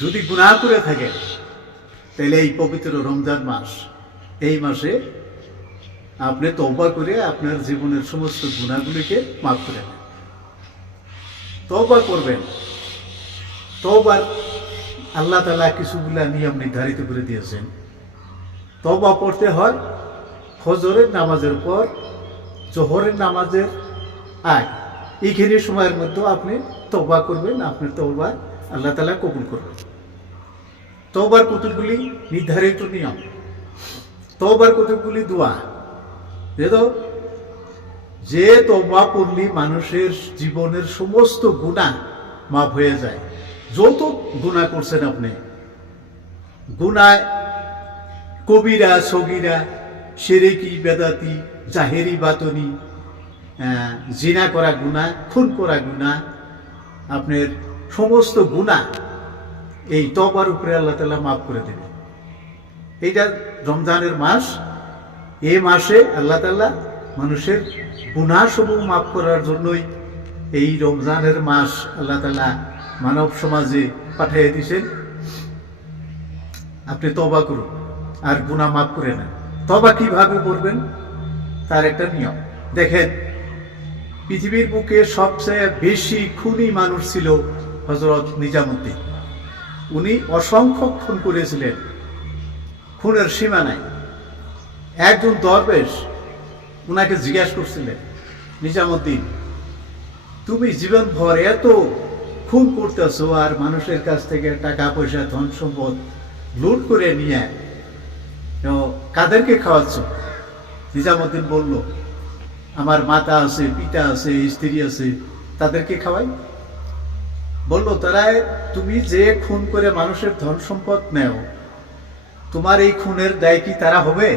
যদি গুনাহ করে থাকেন তাহলে এই পবিত্র রমজান মাস, এই মাসে আপনি তওবা করে আপনার জীবনের সমস্ত গুনাহগুলিকে মাফ করে নেন। তওবা করবেন। তওবার আল্লাহ তাআলা কিছুগুলা নিয়ম নির্ধারিত করে দিয়েছেন। তওবা পড়তে হয় ফজরের নামাজের পর, জোহরের নামাজের আগে। এইখানে সময়ের মধ্যে আপনি তওবা করবেন, আপনার তওবা আল্লাহ তাআলা কবুল করবেন। তওবার কতগুলি নির্ধারিত নিয়ম, তওবার কতগুলি দোয়া। যে তওবা পড়লে মানুষের জীবনের সমস্ত গুনাহ মাফ হয়ে যায়। যত গুনাহ করছেন আপনি, গুনাহ কবিরা সগীরা, শিরকি বেদাতি, জাহেরি বাতনি, জিনা করা গুনাহ, খুন করা গুনাহ, আপনার সমস্ত গুনাহ এই তওবার উপরে আল্লাহ তাআলা মাফ করে দেবে। এইটা রমজানের মাস। এই মাসে আল্লাহ তাআলা মানুষের গুনাহ সমূহ মাফ করার জন্যই এই রমজানের মাস আল্লাহ তাআলা মানব সমাজে পাঠিয়ে দিয়েছেন। আপনি তওবা করুন আর গুনাহ মাফ করে নেন। তওবা কিভাবে করবেন তার একটা নিয়ম। দেখেন, পৃথিবীর বুকে সবচেয়ে বেশি খুনি মানুষ ছিল হযরত নিজামুদ্দিন। উনি অসংখ্য খুন করেছিলেন, খুনের সীমা নাই। একজন দরবেশ উনাকে জিজ্ঞাসা করছিলেন, নিজামুদ্দিন, তুমি জীবনভর এত খুন করতেছো আর মানুষের কাছ থেকে টাকা পয়সা ধন সম্পদ লুট করে নিয়ে কাদেরকে খাওয়াচ্ছ? নিজামুদ্দিন বলল, আমার মাতা আছে, পিতা আছে, স্ত্রী আছে, তাদেরকে খাওয়াই। বলল, তারা, তুমি যে খুন করে মানুষের ধন সম্পদ নেও, তোমার এই খুনের দায় কি তারা হবে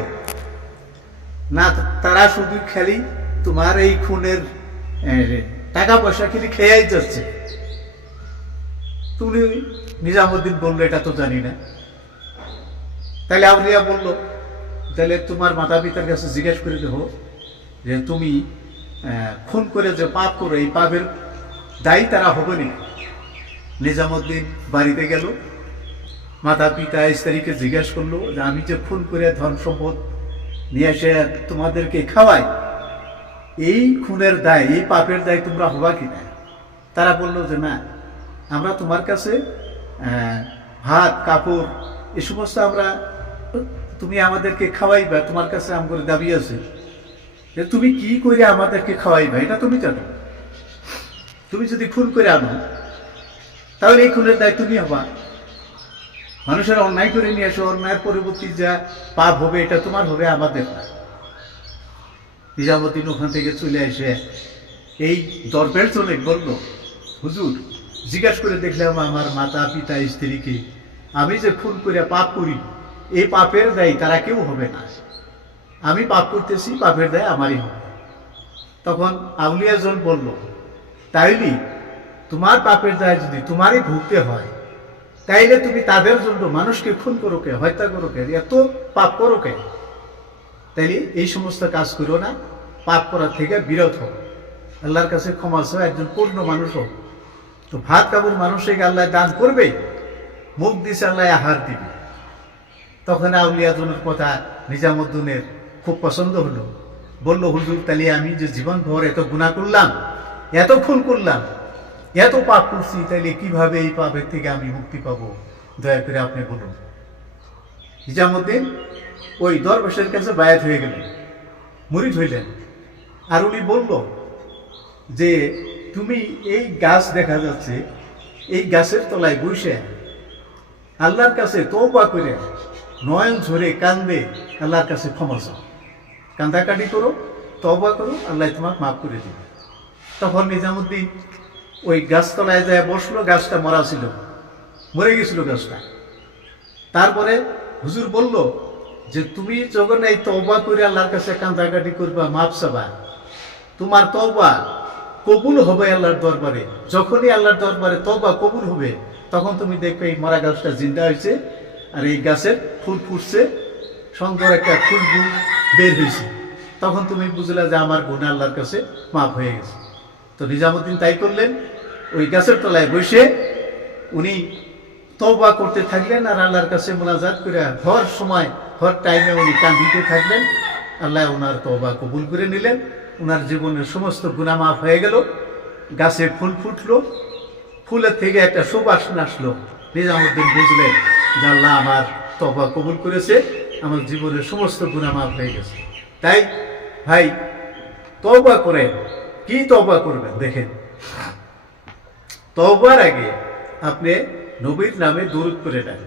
না? তারা শুধু খালি তোমার এই খুনের টাকা পয়সা খালি খেয়াই যাচ্ছে। তুমি, নিজামুদ্দিন বললো, এটা তো জানি না। তাহলে আউলিয়া বলল, তাহলে তোমার মাতা পিতার কাছে জিজ্ঞেস করে দেবো যে তুমি খুন করে যে পাপ করো, এই পাপের দায়ী তারা হবে না। নিজামুদ্দিন বাড়িতে গেল, মাতা পিতা স্ত্রীকে জিজ্ঞেস করলো যে আমি যে খুন করে ধন সম্পদ নিয়ে এসে তোমাদেরকে খাওয়াই, এই খুনের দায়, এই পাপের দায় তোমরা হবা কিনা? তারা বললো যে না, আমরা তোমার কাছে ভাত কাপড় এ সমস্ত আমরা, তুমি আমাদেরকে খাওয়াইবা, তোমার কাছে আমার দাবি আছে যে তুমি কি করে আমাদেরকে খাওয়াইবা এটা তুমি জানো। তুমি যদি খুন করে আনো তাহলে এই খুনের দায় তুমি হবা। মানুষের অন্যায় করে নিয়ে আসো, অন্যায়ের পরবর্তী যা পাপ হবে এটা তোমার হবে, আমাদের না। নিজামুদ্দিন ওখান থেকে চলে এসে এই দরবেশ জনে বলল, হুজুর, জিজ্ঞাসা করে দেখলাম আমার মাতা পিতা স্ত্রীকে, আমি যে খুন করে পাপ করি, এই পাপের দায় তারা কেউ হবে না। আমি পাপ করতেছি, পাপের দায় আমারই হবে। তখন আউলিয়াজন বলল, তাইলে তোমার পাপের দায় যদি তোমারই ভুগতে হয়, তাইলে তুমি তাদের জন্য মানুষকে খুন করো কে, হত্যা করো কে, এত পাপ করো কে? তাইলে এই সমস্ত কাজ করো না, পাপ করার থেকে বিরত হোক, আল্লাহর কাছে ক্ষমা চাও, একজন পূর্ণ মানুষ হোক। তো ভাত কাপড় মানুষকে আল্লাহ দান করবে, মুখ দিছে আল্লাহ আহার দিবে। তখন আউলিয়াজনের কথা নিজামুদ্দিনের খুব পছন্দ হলো। বলল, হুজুর, তাহলে আমি যে জীবন ভর এত গুনাহ করলাম, এত খুন করলাম, এত পাপ করছি, তাইলে কিভাবে এই পাপের থেকে আমি মুক্তি পাবো? দয়া করে আপনি বলুন। নিজামুদ্দিন ওই দরবেশের কাছে বায়াত হয়ে গেলেন, মুরিদ হইলেন। আর উনি বলল যে তুমি এই গাছ দেখা যাচ্ছে, এই গাছের তলায় বসে আল্লাহর কাছে তওবা করে নয়ন ঝরে কান্দে আল্লাহর কাছে ক্ষমা চাও, কান্দাকাটি করো, তওবা করো, আল্লাহ তোমাকে মাফ করে দিবে। তখন নিজামুদ্দিন ওই গাছতলায় যায় বসলো। গাছটা মরা ছিল, মরে গেছিল গাছটা। তারপরে হুজুর বলল যে তুমি যখন এই তওবা করে আল্লাহর কাছে কান্দাকাটি করবা, মাফ চাবা, তোমার তওবা কবুল হবে আল্লাহর দরবারে। যখনই আল্লাহর দরবারে তওবা কবুল হবে, তখন তুমি দেখবে এই মরা গাছটা জিন্দা হয়েছে আর এই গাছের ফুল ফুটছে, সুন্দর একটা খুশবু বের হয়েছে। তখন তুমি বুঝলে যে আমার গুনাহ আল্লাহর কাছে মাফ হয়ে গেছে। তো নিজামুদ্দিন তাই করলেন, ওই গাছের তলায় বসে উনি তওবা করতে থাকলেন আর আল্লাহর কাছে মোনাজাত করে হর সময় হর টাইমে উনি কান্দিতে থাকলেন। আল্লাহ ওনার তওবা কবুল করে নিলেন, ওনার জীবনের সমস্ত গুনাহ মাফ হয়ে গেল। গাছে ফুল ফুটলো, ফুলের থেকে একটা সুবাসনা আসলো। নিজামুদ্দিন বুঝলেন যে আল্লাহ আমার তওবা কবুল করেছে, আমার জীবনের সমস্ত গুনাহ মাফ হয়ে গেছে। তাই ভাই তওবা করেন। কি তওবা করবেন দেখেন, তওবার আগে আপনি নবীর নামে দুরূদ করে নেন।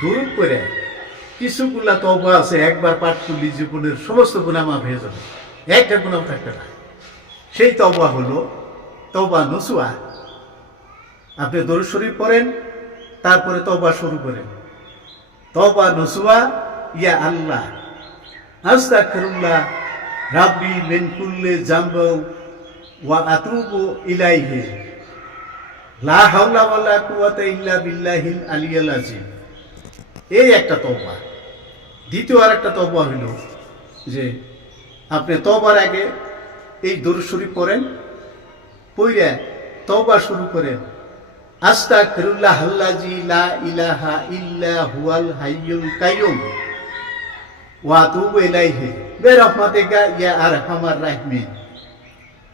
দুরূদ করে কিছুগুলা তওবা আছে, একবার পাঠ করলে জীবনের সমস্ত গুনাহ মাফ হয়ে যাবে, একটা গুনাহ থাকবে না। সেই তওবা হলো তওবা নসুহা। আপনি দরুদ শরীফ পড়েন, তারপরে তওবা শুরু করেন। তওবা নসুহা, ইয়া আল্লাহ আস্তাগফিরুল্লাহ রাব্বি মিন কুল্লি যামবি ওয়া আতুবু ইলাইহি লা হাওলা ওয়ালা কুওয়াতা ইল্লা বিল্লাহিল আলিয়্যিল আযীম। এই একটা তওবা। দ্বিতীয় আরেকটা তওবা হইল যে আপনি তওবার আগে এই দরুদ শরীফ পড়েন, পড়ে তওবা শুরু করেন। আস্তাগফিরুল্লাহ আল্লাযী লা ইলাহা ইল্লা হুয়াল হাইয়ুল কাইয়ুম ওয়া আতুবু ইলাইহি বিরহমাতিকা ইয়া আরহামার রাহিমিন।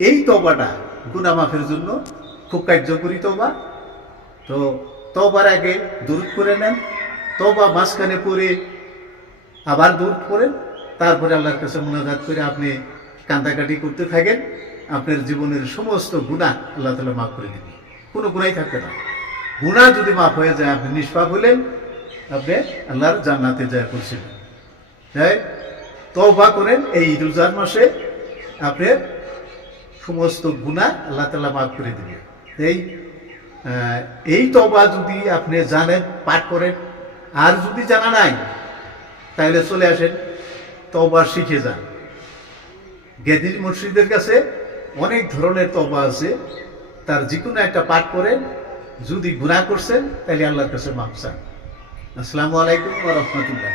এই তওবাটা গুনাহ মাফের জন্য খুব কার্যকরী তওবা। তো তওবার আগে দুরূদ করে নেন, তওবা মাঝখানে পড়ে আবার দুরূদ পড়েন, তারপরে আল্লাহর কাছে মুনাজাত করে আপনি কান্দাকাটি করতে থাকেন। আপনার জীবনের সমস্ত গুনাহ আল্লাহ তাআলা মাফ করে দিবেন, কোনো গুনাহই থাকবে না। গুনাহ যদি মাফ হয়ে যায়, আপনি নিষ্পাপ হলেন, আপনি আল্লাহর জান্নাতে যায় পৌঁছবেন। তাই তওবা করেন, এই রোজার মাসে আপনার সমস্ত গুনাহ আল্লাহ তাআলা মাফ করে দিবেন। এই তওবা যদি আপনি জানেন, পাঠ করেন, আর যদি জানা নাই তাহলে চলে আসেন, তওবা শিখে যান। গেদির মুর্শিদের কাছে অনেক ধরনের তওবা আছে, তার যে কোনো একটা পাঠ করেন, যদি গুনাহ করছেন তাহলে আল্লাহর কাছে মাফ চান। আসসালামু আলাইকুম ওয়া রাহমাতুল্লাহ।